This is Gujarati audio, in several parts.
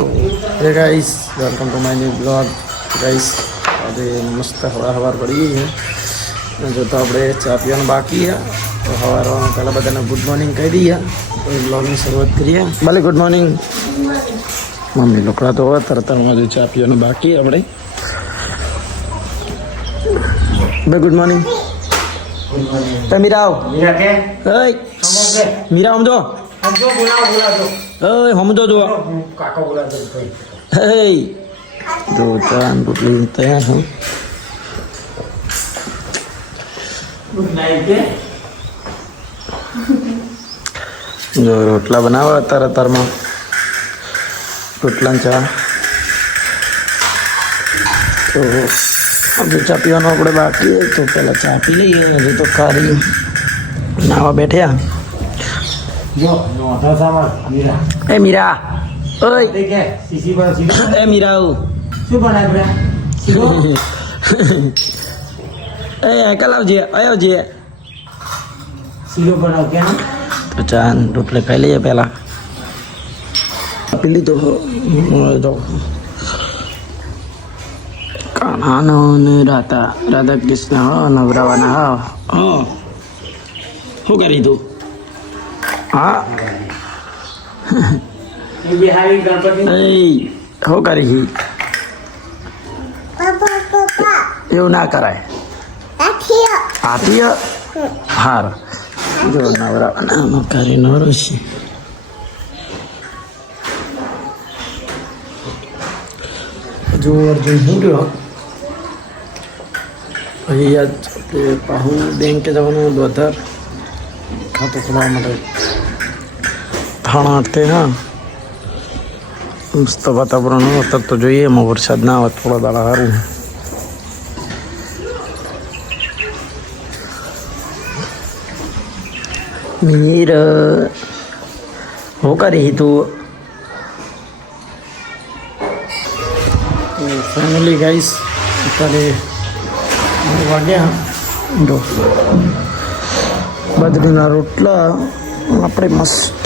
तो hey guys welcome to my new blog guys આજે મસ્ત હવાર પડી ગઈ છે અને જો તો આપણે ચા પીવાનું બાકી છે તો સવારમાં પહેલાં બધાને ગુડ મોર્નિંગ કહી દઈએ તો બ્લોગની શરૂઆત કરીએ ભલે ગુડ મોર્નિંગ મમ્મી લોકડા તો તરતરમાં જો ચા પીવાનું બાકી આપણે બે ગુડ મોર્નિંગ મીરા આવ મીરા સમજો સમજો જો तो चांद रोटली तैयार हो जो रोटला बनावा अतार में रोटला चा तो अब चा पीवा अपने बाकी है तो पहला चा पी लीए हजू तो खाली नावा बैठे ए मीरा ओए ए मीरा तो चांद रोटले खाई लीजिए पहला पीली तो कान्हा राधा राधा कृष्ण हो नवरावाना हो हो करी तू हाँ हो करी એવું ના કરાય હાથી હાર જો નવરાવાના કરી નવરો છે જો અર્જુન ભૂલ્યો અહીં યાદ આપણે પાહુ બેંકે જવાનું દોધર ખાતું ખોલાવવા માટે થાણા તે હા મસ્ત વાતાવરણ અત્યારે તો જોઈએ એમાં વરસાદ ના આવે થોડા દાડા સારું मीर हो रही तो फैमिली गाइस अरे वाग्या बाजरीना रोटला આપણે મસ્ત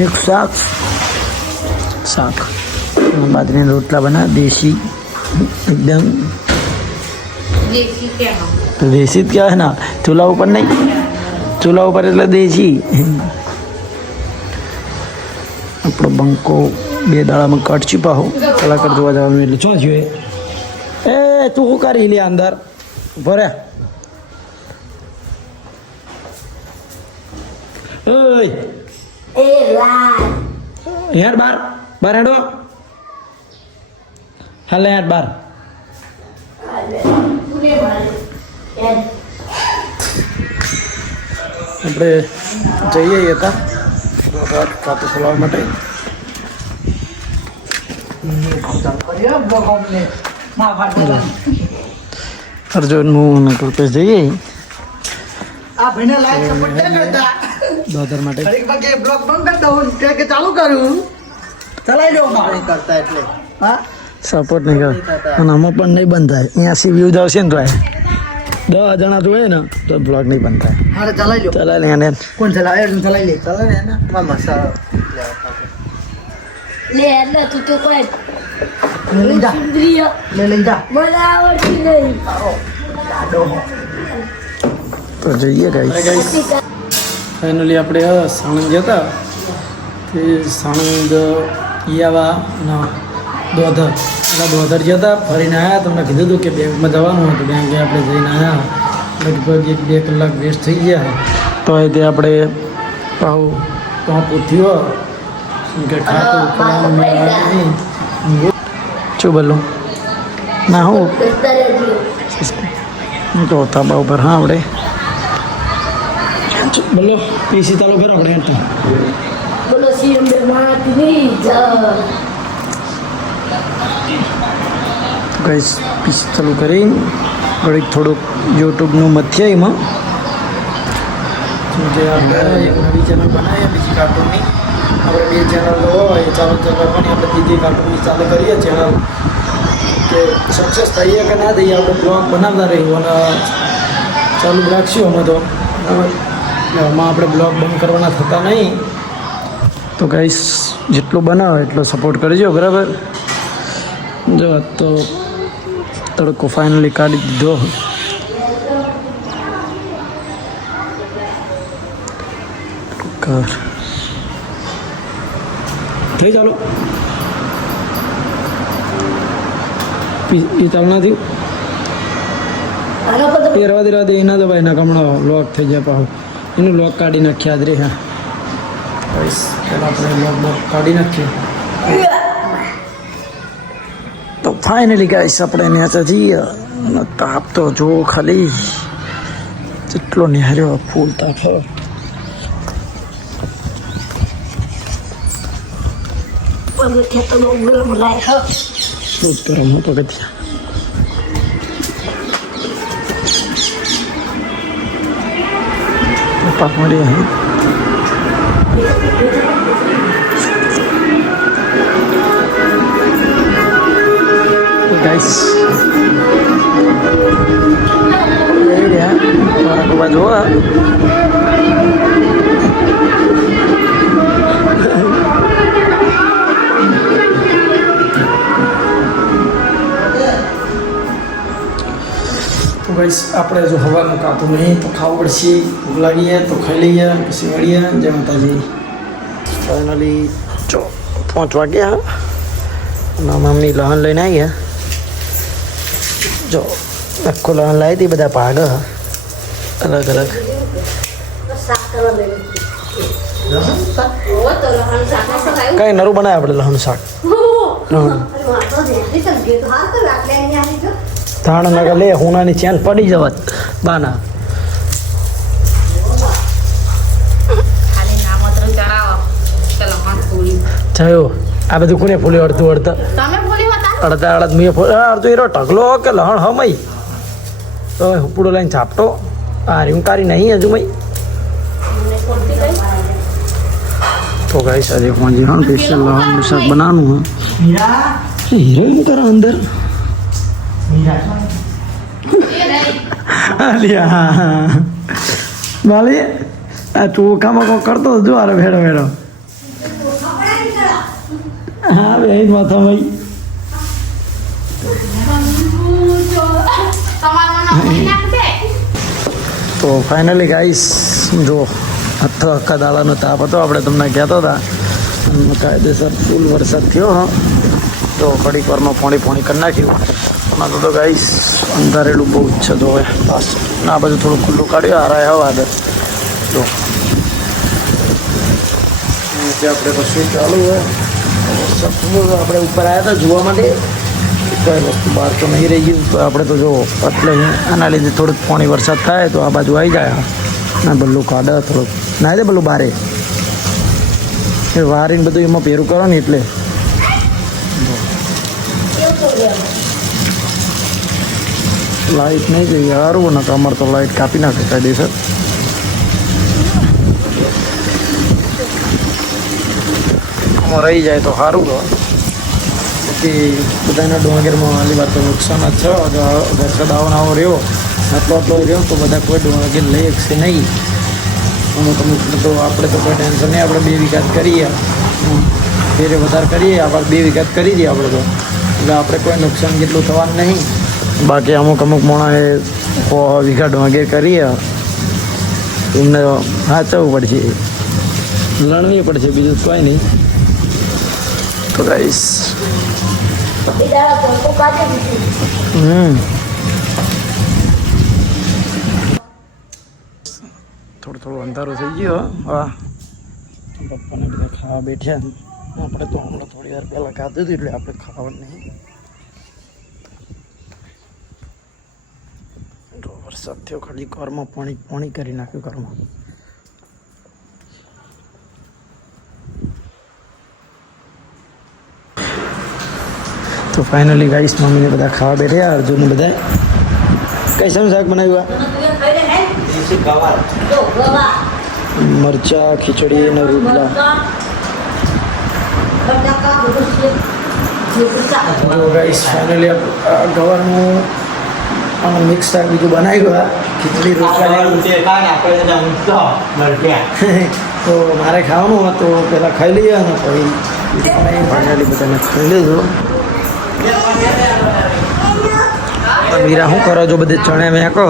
મિક્સ શાક બાજરીના રોટલા બના देसी एकदम देसी क्या है ना चूल्हा ऊपर नहीं चूल्हा ઉપર એટલે દેશી આપણો બંકો બે દાડામાં કટચી પાહો કલાકાર જોવા જવાનું એટલે શું જોઈએ એ તું શું કરી લે અંદર ભરે ઓય એ યાર બાર બાર હેડો હાલે યાર બાર આપણે જઈએ હતા ખાતું ખોલાવવા માટે અર્જુન હું કલ્પેશ જઈએ દાદર માટે સપોર્ટ નહીં કરે અને આમાં પણ નહીં બંધ થાય અહીંયાથી વ્યૂઝ આવશે ને તો 10 જણા જોવે ને તો બ્લોગ નહીં બનતા અરે ચલાઈ લો ચલાઈ લે એને કોણ ચલાવે ચલાઈ લે ને મામા સારો લે એટલે તું તો કોઈ લઈ જા લઈ જા મને આવડતી નહીં તો જોઈએ ગાઈસ ફાઇનલી આપણે સાણંદ જતા તે સાણંદ ઈયાવા ના દોધર દોધર જતા ફરીને આવ્યા તમને કીધું હતું કે બેંકમાં જવાનું હતું બેંકે આપણે જઈને આવ્યા લગભગ 1-2 કલાક વેસ્ટ થઈ ગયા તો તે આપણે પાઉ પૂછ્યો કે ખાતું ખોલાવવાનું શું બોલું ના હું તો તાબા ઉપર હા આપણે બોલો પીસી ચાલુ કરો આપણે બોલો સીએમ ગાઈસ પીસ ચાલુ કરી ઘડીક થોડુંક યુટ્યુબનું મથ્ય એમાં જે આપણે એક નવી ચેનલ બનાવીએ બીજી કાર્ટૂનની આપણે 2 ચેનલ હોય એ ચાલુ કરવાની આપણે ત્રીજી કાર્ટૂનની ચાલુ કરીએ ચેનલ કે સક્સેસ થઈએ કે ના થઈએ આપણે બ્લોગ બનાવતા રહીએ અને ચાલુ રાખશું અમે તો આમાં આપણે બ્લોગ બંધ કરવાના થતા નહીં તો ગાઈસ જેટલું બનાવો એટલો સપોર્ટ કરજો, બરાબર. જો તો તડકો ફાઇનલી કાઢી દીધો. થઈ ચાલો એ ચાલના થયું એ રવા દે એના તો ભાઈ ના કમળો લોક થઈ જાય પાછું એનું લોક કાઢી નાખ્યા જ રે. હા પહેલાં આપણે લોક કાઢી નાખીએ. તો ફાઇનલી ગાઈસ આપણે ન્યાચા જઈએ. તાપ તો જો ખાલી જેટલો નિહાર્યો ફૂલ તાપ. બહુ ગરમ હો પગથિયા. પાક મળી guys ini ya orang tua juga तो गाइस આપણે જો હવાનું કાતું નહીં તો ખાવું પડશે. ભૂખ લાગી તો ખાઈ લઈએ પછી મળીએ. જય માતાજી. ફાઇનલી જો 5 વાગ્યા અને મમ્મી લહન લઈને આવી ગયા. જો આખો લહન લાવી હતી, બધા ભાગ અલગ અલગ. કઈ નરું બનાવે આપણે લહન શાક. ધાણ નગર લે હુનાની ચેન પડી જવત બાના. થયો આ બધું કોને ફૂલી અડધું અડધા અડધ મેં અડધું એરો ઢગલો કે લહણ હમઈ તો ઉપડો લઈને છાપટો આ રીમ કારી નહીં હજુ મઈ. તો ગાઈસ આજે પહોંચી હા સ્પેશિયલ લહણ શાક બનાવવાનું હે. હીરો કરા અંદર બાલી આ ચોખામાં કોઈ કરતો જો અરે ભેડો ભેડો. હા બે માથા ભાઈ તો ફાઇનલી ગાઈસ જો આખા દાડાનો તાપ હતો. આપણે તમને કહેતો હતા કાયદેસર ફૂલ વરસાદ થયો. હા તો ઘડીક વારમાં પોણી કરી નાખ્યું. એમાં તો ગાઈસ અંધારેલું બહુ જ છે. જો બસ આ બધું થોડું ખુલ્લું કાઢ્યું હારાય હવા આગળ. જો આપણે રસોઈ ચાલુ હોય આપણે ઉપર આવ્યા હતા જોવા માટે. કોઈ વસ્તુ બહાર તો નહીં રહી ગયું તો આપણે તો જો એટલે આના લીધે થોડુંક પાણી વરસાદ થાય તો આ બાજુ આવી જાય. ના બલ્લું કાઢે થોડુંક ના દે બલ્લું બારે એ વારીને બધું એમાં પેરું કરો ને એટલે. લાઈટ નહીં જોઈએ સારું ને અમારે તો લાઈટ કાપી નાખે કાયદેસર. રહી જાય તો સારું. પછી બધાના ડોંગરમાં આલી વાત તો નુકસાન જ છે. વરસાદ આવો રહ્યો આટલો રહ્યો તો બધા કોઈ ડોંગર લઈ શકશે નહીં. અમુક તો આપણે તો કોઈ ટેન્શન નહીં. આપણે 2 વીઘા કરીએ ફેરે વધારે કરીએ આપણે 2 વીઘા કરી દઈએ આપણે તો એટલે આપણે કોઈ નુકસાન જેટલું થવાનું નહીં. બાકી અમુક માણસે 100 વીઘા ડોંગર કરીએ એમને સાચવવું પડશે, લણવી પડશે, બીજું કોઈ નહીં. તો ગાઈસ થોડું અંધારું થઈ ગયું. હા પપ્પાને બધા ખાવા બેઠ્યા. આપણે તો હમણાં થોડી વાર પહેલાં ખાધું હતું એટલે આપણે ખાવાનું નહીં. વરસાદ થયો ખાલી ઘરમાં પાણી કરી નાખ્યું ઘરમાં. તો ફાઇનલી ગાઈસ મમ્મીને બધા ખાવા બેઠ્યા. અર્જુનને બધા કઈ શાનું શાક બનાવ્યું? મરચા ખીચડી અને રોટલા. જો ગાઈસ ફાઇનલી ગવારનું મિક્સ શાક બીજું બનાવ્યું. ખીચડી રોટલા તો મારે ખાવાનું હતું પહેલાં ખાઈ લઈએ અને પછી ફાઇનલી બધાને ખાઈ લીધું. વીરા શું કરો છો? બધે ચણે મેં કહો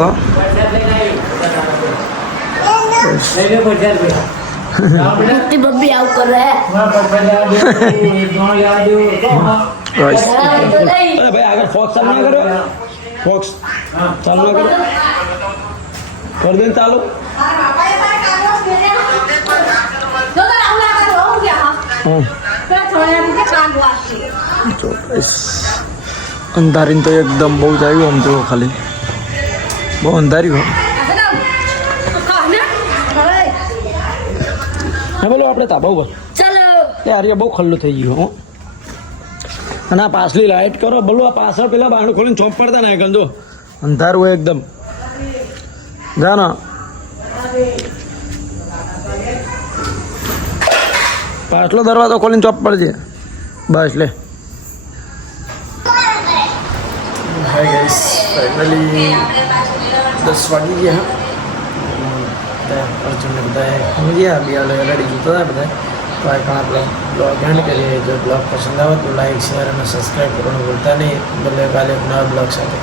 બબ્બી આવું કરે. ભાઈ આગળ ફોક્સ ચાલુ ના કરો. ફોક્સ ચાલુ ના કરો. કરી દે ચાલુ. અંધારી તો એકદમ બહુ જ આવ્યું. આમ તો ખાલી બહુ અંધાર્યું. હા બોલો આપણે તાપા ઉપર યાર બહુ ખલ્લું થઈ ગયું. હો અને આ પાછલી લાઈટ કરો બોલો. આ પાછળ પેલા બારણું ખોલીને ચોંપ પડતા ને ગંજો અંધારું હોય એકદમ. જા ના પાછલો દરવાજો ખોલીને ચોપ પડજે બસ. લે હાય ગાઈસ, ફાઇનલી 10 વાગી ગયા. અર્જુનને બધા સમજ્યા બી રેડી જોતા હતા બધા. તો આ પણ આપણે બ્લોગ એન્ડ કરીએ. જો બ્લોગ પસંદ આવે તો લાઈક શેર અને સબસ્ક્રાઈબ કરવાનું ભૂલતા નહીં. ભલે કાલે એક નવા બ્લોગ સાથે.